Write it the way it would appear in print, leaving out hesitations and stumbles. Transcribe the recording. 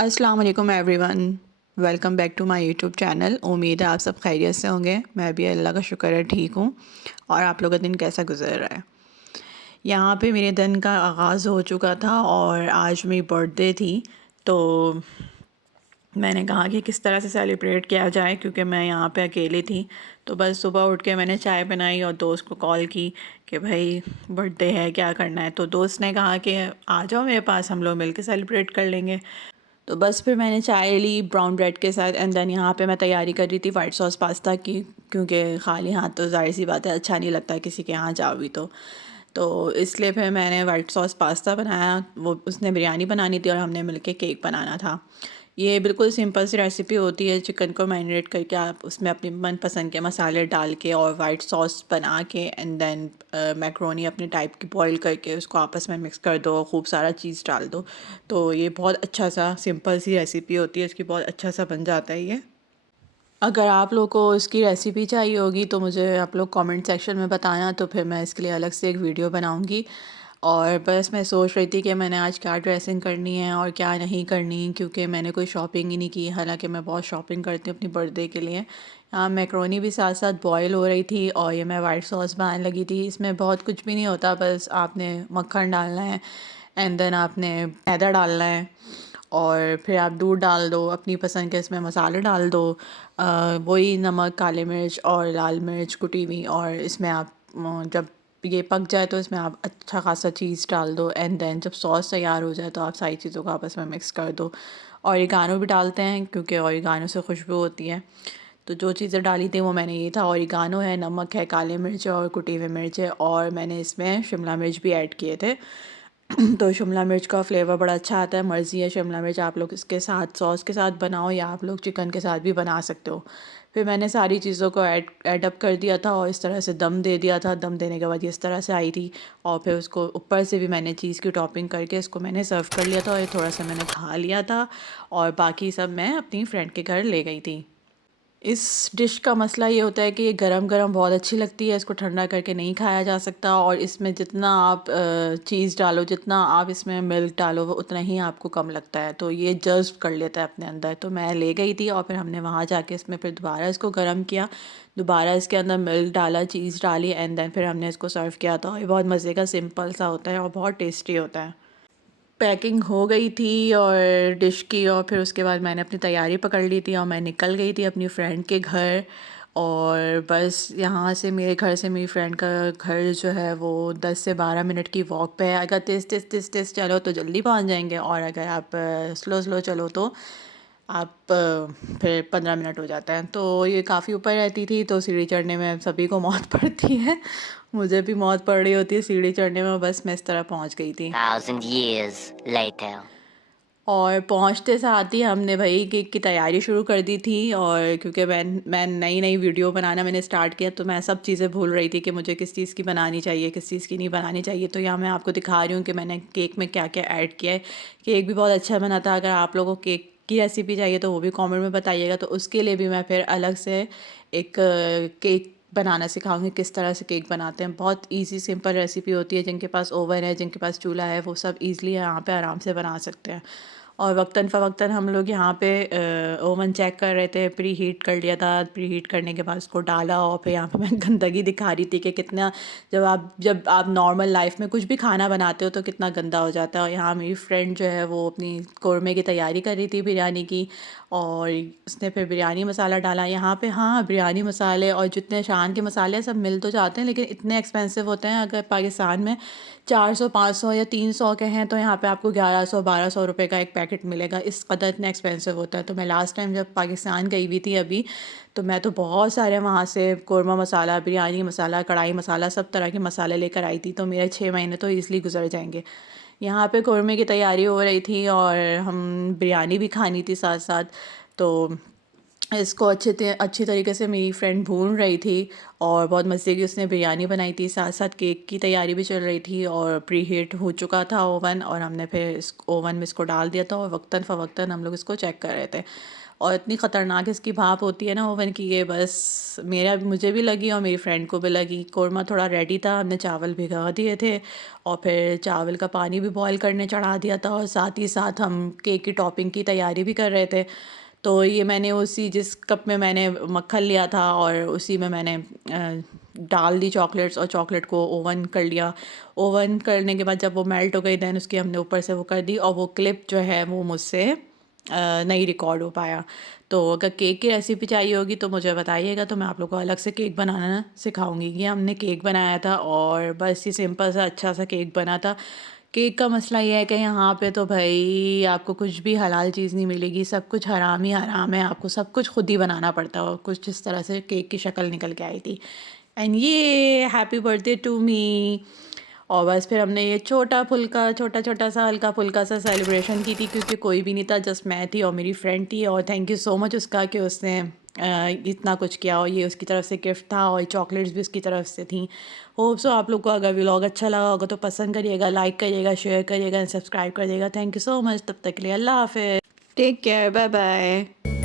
अस्सलाम वालेकुम everyone. Welcome back to my YouTube channel. उम्मीद है आप सब खैरियत से होंगे। मैं भी अल्लाह का शुक्र है ठीक हूँ। और आप लोगों का दिन कैसा गुजर रहा है? यहाँ पे मेरे दिन का आगाज़ हो चुका था और आज मेरी बर्थडे थी। तो मैंने कहा कि किस तरह से सेलिब्रेट किया जाए, क्योंकि मैं यहाँ पे अकेली थी। तो बस सुबह उठ के मैंने चाय बनाई और दोस्त को कॉल की कि भाई बर्थडे है, क्या करना है। तो दोस्त ने कहा कि आ जाओ मेरे पास, हम लोग मिलके सेलिब्रेट कर लेंगे। तो बस फिर मैंने चाय ली ब्राउन ब्रेड के साथ एंड देन यहाँ पे मैं तैयारी कर रही थी वाइट सॉस पास्ता की, क्योंकि खाली हाथ तो ज़ाहिर सी बात है अच्छा नहीं लगता किसी के यहाँ जाओ भी। तो इसलिए फिर मैंने वाइट सॉस पास्ता बनाया। वो उसने बिरयानी बनानी थी और हमने मिलके केक बनाना था। ये बिल्कुल सिंपल सी रेसिपी होती है। चिकन को मैरिनेट करके आप उसमें अपनी मनपसंद के मसाले डाल के और वाइट सॉस बना के एंड देन मैक्रोनी अपने टाइप की बॉईल करके उसको आपस में मिक्स कर दो, खूब सारा चीज़ डाल दो। तो ये बहुत अच्छा सा सिंपल सी रेसिपी होती है, इसकी बहुत अच्छा सा बन जाता है ये। अगर आप लोग को इसकी रेसिपी चाहिए होगी तो मुझे आप लोग कमेंट सेक्शन में बताना, तो फिर मैं इसके लिए अलग से एक वीडियो बनाऊंगी। और बस मैं सोच रही थी कि मैंने आज क्या ड्रेसिंग करनी है और क्या नहीं करनी, क्योंकि मैंने कोई शॉपिंग ही नहीं की। हालांकि मैं बहुत शॉपिंग करती हूँ अपनी बर्थडे के लिए। यहाँ मैक्रोनी भी साथ साथ बॉयल हो रही थी और ये मैं वाइट सॉस बनाने लगी थी। इसमें बहुत कुछ भी नहीं होता, बस आपने मक्खन डालना है एंड देन आपने मैदा डालना है और फिर आप दूध डाल दो, अपनी पसंद के इसमें मसाले डाल दो। वही नमक, काली मिर्च और लाल मिर्च कुटी हुई, और इसमें आप जब ये पक जाए तो इसमें आप अच्छा खासा चीज़ डाल दो एंड देन जब सॉस तैयार हो जाए तो आप सारी चीज़ों को आपस में मिक्स कर दो। ओरिगानो भी डालते हैं क्योंकि ओरिगानो से खुशबू होती है। तो जो चीज़ें डाली थी वो मैंने ये था, ओरिगानो है, नमक है, काली मिर्च है और कुटी हुई मिर्च है, और मैंने इसमें शिमला मिर्च भी ऐड किए थे। तो शिमला मिर्च का फ्लेवर बड़ा अच्छा आता है। मर्ज़ी है, शिमला मिर्च आप लोग इसके साथ सॉस के साथ बनाओ या आप लोग चिकन के साथ भी बना सकते हो। फिर मैंने सारी चीज़ों को ऐड अप कर दिया था और इस तरह से दम दे दिया था। दम देने के बाद ये इस तरह से आई थी और फिर उसको ऊपर से भी मैंने चीज़ की टॉपिंग करके इसको मैंने सर्व कर लिया था और ये थोड़ा सा मैंने खा लिया था और बाकी सब मैं अपनी फ्रेंड के घर ले गई थी। इस डिश का मसला ये होता है कि ये गरम-गरम बहुत अच्छी लगती है, इसको ठंडा करके नहीं खाया जा सकता, और इसमें जितना आप चीज़ डालो, जितना आप इसमें मिल्क डालो, वो उतना ही आपको कम लगता है, तो ये जज़्ब कर लेता है अपने अंदर। तो मैं ले गई थी और फिर हमने वहाँ जाके इसमें फिर दोबारा इसको गरम किया, दोबारा इसके अंदर मिल्क डाला, चीज़ डाली एंड देन फिर हमने इसको सर्व किया था। ये बहुत मज़े का सिंपल सा होता है और बहुत टेस्टी होता है। पैकिंग हो गई थी और डिश की, और फिर उसके बाद मैंने अपनी तैयारी पकड़ ली थी और मैं निकल गई थी अपनी फ्रेंड के घर। और बस यहाँ से, मेरे घर से मेरी फ्रेंड का घर जो है वो 10 से 12 मिनट की वॉक पे है। अगर तेज़ तेज़ तेज़ तेज़ चलो तो जल्दी पहुँच जाएंगे, और अगर आप स्लो स्लो चलो तो आप फिर 15 मिनट हो जाता है। तो ये काफ़ी ऊपर रहती थी तो सीढ़ी चढ़ने में सभी को मौत पड़ती है। मुझे भी मौत पड़ रही होती है सीढ़ी चढ़ने में, बस मैं इस तरह पहुँच गई थी। 1,000 years later. और पहुँचते साथ ही हमने भाई केक की तैयारी शुरू कर दी थी, और क्योंकि मैं नई नई वीडियो बनाना मैंने स्टार्ट किया तो मैं सब चीज़ें भूल रही थी कि मुझे किस चीज़ की बनानी चाहिए, किस चीज़ की नहीं बनानी चाहिए। तो यहाँ मैं आपको दिखा रही हूँ कि मैंने केक में क्या क्या ऐड किया है। केक भी बहुत अच्छा बना था। अगर आप लोगों को केक की रेसिपी चाहिए तो वो भी कमेंट में बताइएगा, तो उसके लिए भी मैं फिर अलग से एक केक बनाना सिखाऊंगी, किस तरह से केक बनाते हैं। बहुत इजी सिंपल रेसिपी होती है। जिनके पास ओवन है, जिनके पास चूल्हा है, वो सब इजीली यहाँ पे आराम से बना सकते हैं। और वक्तन फ़वक्तन हम लोग यहाँ पे ओवन चेक कर रहे थे, प्री हीट कर लिया था। प्री हीट करने के बाद उसको डाला और फिर यहाँ पे मैं गंदगी दिखा रही थी कि कितना, जब आप नॉर्मल लाइफ में कुछ भी खाना बनाते हो तो कितना गंदा हो जाता है। और यहाँ मेरी फ्रेंड जो है वो अपनी कौरमे की तैयारी कर रही थी बिरयानी की, और उसने फिर बिरयानी मसाला डाला यहाँ पे। हाँ, बिरयानी मसाले और जितने शान के मसाले हैं सब मिल तो जाते हैं, लेकिन इतने एक्सपेंसिव होते हैं। अगर पाकिस्तान में 400 500 या 300 के हैं तो यहाँ पे आपको 1100 1200 रुपए का एक पैकेट मिलेगा। इस कदर इतना एक्सपेंसिव होता है। तो मैं लास्ट टाइम जब पाकिस्तान गई हुई थी अभी, तो मैं तो बहुत सारे वहाँ से कौरमा मसाला, बिरयानी मसाला, कढ़ाई मसाला, सब तरह के मसाले लेकर आई थी। तो मेरे 6 महीने तो ईज़िली गुजर जाएंगे। यहाँ पे कौरमे की तैयारी हो रही थी और हम बिरयानी भी खानी थी साथ साथ। तो इसको अच्छी तरीके से मेरी फ्रेंड भून रही थी और बहुत मज़े की उसने बिरयानी बनाई थी। साथ साथ केक की तैयारी भी चल रही थी और प्री हीट हो चुका था ओवन, और हमने फिर इस ओवन में इसको डाल दिया था और वक्तन फ़वक्तन हम लोग इसको चेक कर रहे थे। और इतनी ख़तरनाक इसकी भाप होती है ना ओवन की, ये बस मुझे भी लगी और मेरी फ्रेंड को भी लगी। कोरमा थोड़ा रेडी था, हमने चावल भिगा दिए थे और फिर चावल का पानी भी बॉईल करने चढ़ा दिया था, और साथ ही साथ हम केक की टॉपिंग की तैयारी भी कर रहे थे। तो ये मैंने उसी जिस कप में मैंने मक्खन लिया था और उसी में मैंने डाल दी चॉकलेट्स, और चॉकलेट को ओवन कर लिया। ओवन करने के बाद जब वो मेल्ट हो गई, दैन उसकी हमने ऊपर से वो कर दी, और वो क्लिप जो है वो मुझसे नहीं रिकॉर्ड हो पाया। तो अगर केक की रेसिपी चाहिए होगी तो मुझे बताइएगा, तो मैं आप लोगों को अलग से केक बनाना सिखाऊंगी। ये हमने केक बनाया था और बस ये सिंपल सा अच्छा सा केक बना था। केक का मसला ये है कि यहाँ पे तो भाई आपको कुछ भी हलाल चीज़ नहीं मिलेगी, सब कुछ हराम ही हराम है, आपको सब कुछ खुद ही बनाना पड़ता है। और कुछ इस तरह से केक की शक्ल निकल के आई थी। एंड ये हैप्पी बर्थडे टू मी। और बस फिर हमने ये छोटा छोटा सा हल्का फुल्का सा सेलिब्रेशन की थी, क्योंकि कोई भी नहीं था, जस्ट मैं थी और मेरी फ्रेंड थी। और थैंक यू सो मच उसका कि उसने इतना कुछ किया, और ये उसकी तरफ से गिफ्ट था और चॉकलेट्स भी उसकी तरफ से थी। होप सो आप लोग को अगर व्लॉग अच्छा लगा होगा तो पसंद करिएगा, लाइक करिएगा, शेयर करिएगा, सब्सक्राइब करिएगा। Thank you so much. तब तक के लिए अल्लाह हाफिज़, टेक केयर, बाय बाय।